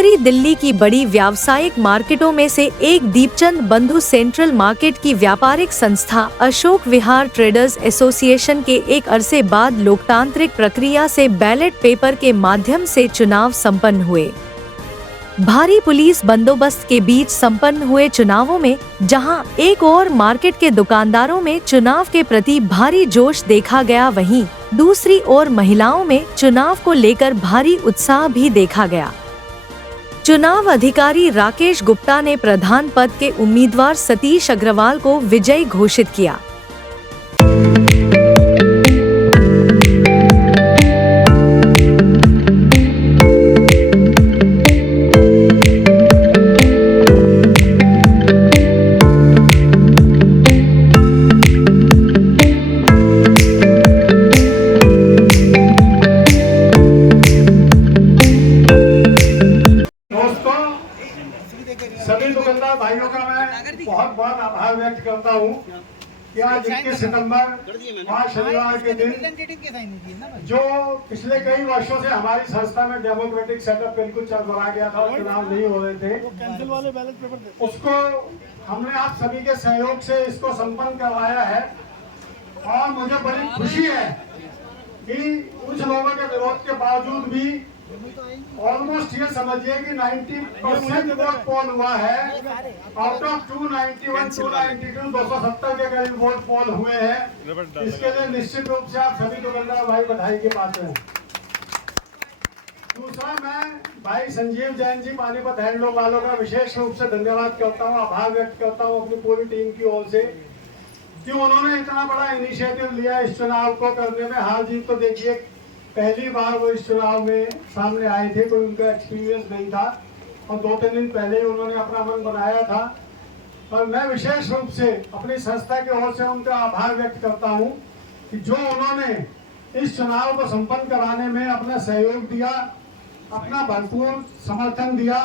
उत्तरी दिल्ली की बड़ी व्यावसायिक मार्केटों में से एक दीपचंद बंधु सेंट्रल मार्केट की व्यापारिक संस्था अशोक विहार ट्रेडर्स एसोसिएशन के एक अरसे बाद लोकतांत्रिक प्रक्रिया से बैलेट पेपर के माध्यम से चुनाव संपन्न हुए। भारी पुलिस बंदोबस्त के बीच संपन्न हुए चुनावों में जहां एक और मार्केट के दुकानदारों में चुनाव के प्रति भारी जोश देखा गया, वहीं दूसरी ओर महिलाओं में चुनाव को लेकर भारी उत्साह भी देखा गया। चुनाव अधिकारी राकेश गुप्ता ने प्रधान पद के उम्मीदवार सतीश अग्रवाल को विजयी घोषित किया। सभी दुकानदार भाइयों का मैं बहुत बहुत आभार व्यक्त करता हूँ कि आज 21 सितंबर आज शनिवार के दिन जो पिछले कई वर्षों से हमारी संस्था में डेमोक्रेटिक सेटअप बिल्कुल चरमरा गया था और चुनाव नहीं हो रहे थे, उसको हमने आप सभी के सहयोग से इसको संपन्न करवाया है। और मुझे बड़ी खुशी है कि कुछ लोगों के विरोध के बावजूद भी ऑलमोस्ट ये समझिए कि 90% वोट पोल हुआ है। आउट ऑफ 291, 292, 270 के करीब वोट पोल हुए हैं। इसके लिए निश्चित रूप से आप सभी दुकानदार भाई बधाई के पात्र हैं। दूसरा, मैं भाई संजीव जैन जी पानीपत हैंडलूम वालों का विशेष रूप से धन्यवाद करता हूँ, आभार व्यक्त करता हूँ अपनी पूरी टीम की ओर से कि उन्होंने इतना बड़ा इनिशिएटिव लिया इस चुनाव को करने में। हार जीत तो देखिए, पहली बार वो इस चुनाव में सामने आए थे, कोई उनका एक्सपीरियंस नहीं था और 2-3 दिन पहले ही उन्होंने अपना मन बनाया था। और मैं विशेष रूप से अपनी संस्था की ओर से उनका आभार व्यक्त करता हूं कि जो उन्होंने इस चुनाव को संपन्न कराने में अपना सहयोग दिया, अपना भरपूर समर्थन दिया।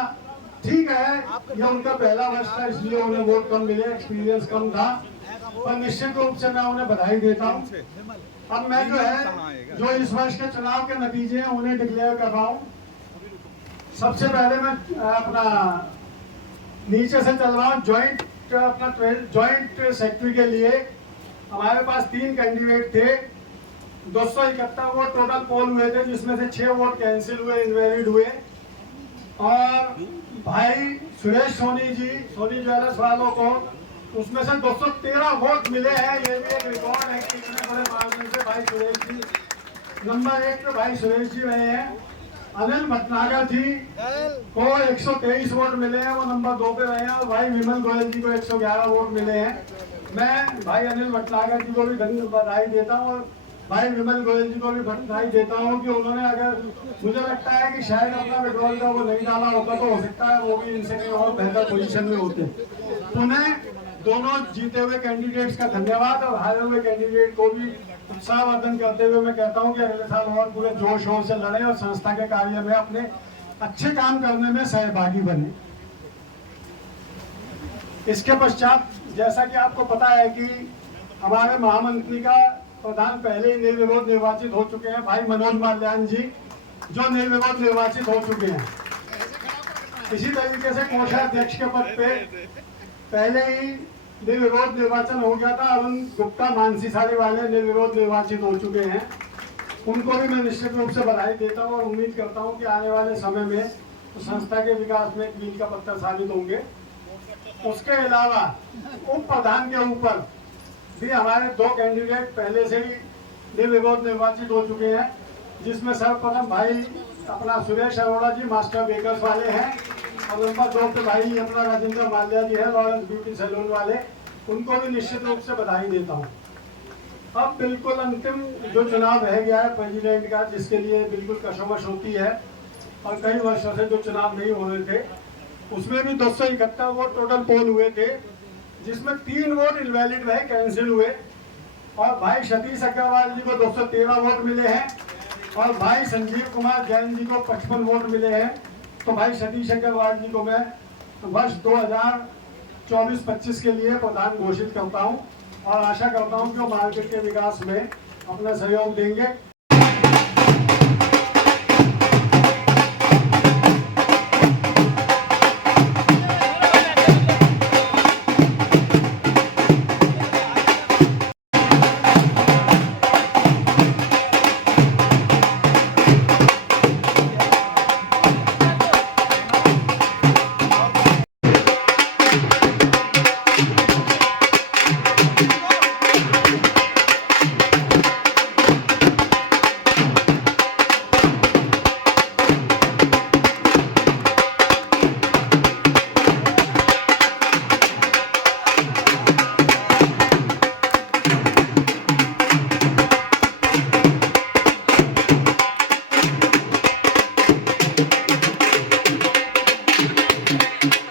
ठीक है, यह उनका पहला वर्ष था इसलिए उन्हें वोट कम मिले, एक्सपीरियंस कम था, पर निश्चित रूप से मैं उन्हें बधाई देता हूँ। अब मैं जो इस वर्ष के चुनाव के नतीजे हैं उन्हें डिक्लेयर कर रहा हूँ। सबसे पहले मैं अपना नीचे से चल रहा हूँ। जॉइंट सेक्रेटरी के लिए हमारे पास 3 कैंडिडेट थे। 271 वोट टोटल पोल हुए थे, जिसमें से 6 वोट कैंसिल हुए, इनवैलिड हुए। और भाई सुरेश सोनी जी, सोनी ज्वेलर्स वालों को उसमें से 213 वोट मिले हैं। ये भी एक रिकॉर्ड है कि इतने बड़े मार्जिन से भाई सुरेश जी नंबर 1 पे भाई सुरेश जी रहे हैं। अनिल भटनागर जी को 123 वोट मिले हैं, वो नंबर 2 पे रहे हैं। और भाई विमल गोयल जी को 111 वोट मिले हैं। मैं भाई अनिल भटनागर जी को भी बधाई देता हूँ और भाई विमल गोयल जी को भी बधाई देता हूँ कि उन्होंने, अगर मुझे लगता है कि शायद अपना विड्रॉल का वो नहीं डाला होता तो हो सकता है वो भी इनसे कहीं और बेहतर पोजीशन में होते। उन्हें दोनों जीते हुए कैंडिडेट्स का धन्यवाद और हारे हुए कैंडिडेट को भी उत्साहवर्धन करते हुए मैं कहता हूं कि अगले साल और पूरे जोश शोर से लड़े और संस्था के कार्य में अपने अच्छे काम करने में सहभागी बने। इसके पश्चात जैसा कि आपको पता है कि हमारे महामंत्री का प्रधान पहले ही निर्विरोध निर्वाचित हो चुके हैं, भाई मनोज माल्यान जी, जो निर्विरोध निर्वाचित हो चुके हैं। इसी तरीके से कोषाध्यक्ष के पद पे पहले ही निर्विरोध निर्वाचन हो गया था। अरुण गुप्ता मानसीसारी वाले निर्विरोध निर्वाचित हो चुके हैं, उनको भी मैं निश्चित रूप से बधाई देता हूं और उम्मीद करता हूं कि आने वाले समय में तो संस्था के विकास में एक मील का पत्थर साबित होंगे। उसके अलावा उप प्रधान के ऊपर भी हमारे 2 कैंडिडेट पहले से ही निर्विरोध निर्वाचित हो चुके हैं, जिसमें सर्वप्रथम भाई अपना सुरेश अरोड़ा जी मास्टर बेकर्स वाले हैं और नंबर 2 पे भाई अपना राजेंद्र माल्या जी है लॉरेंस ब्यूटी सैलून वाले, उनको भी निश्चित रूप से बधाई देता हूँ। अब बिल्कुल अंतिम जो चुनाव रह गया है प्रेसिडेंट का, जिसके लिए बिल्कुल कशमकश होती है और कई वर्षों से जो चुनाव नहीं हो रहे थे, उसमें भी 271 वोट टोटल पोल हुए थे, जिसमें 3 वोट इनवैलिड रहे, कैंसिल हुए। और भाई सतीश अग्रवाल जी को 213 वोट मिले हैं और भाई संजीव कुमार जैन जी को 55 वोट मिले हैं। तो भाई सतीश अग्रवाल जी को मैं वर्ष 2024-25 के लिए प्रधान घोषित करता हूं और आशा करता हूं कि वो मार्केट के विकास में अपना सहयोग देंगे। हैं।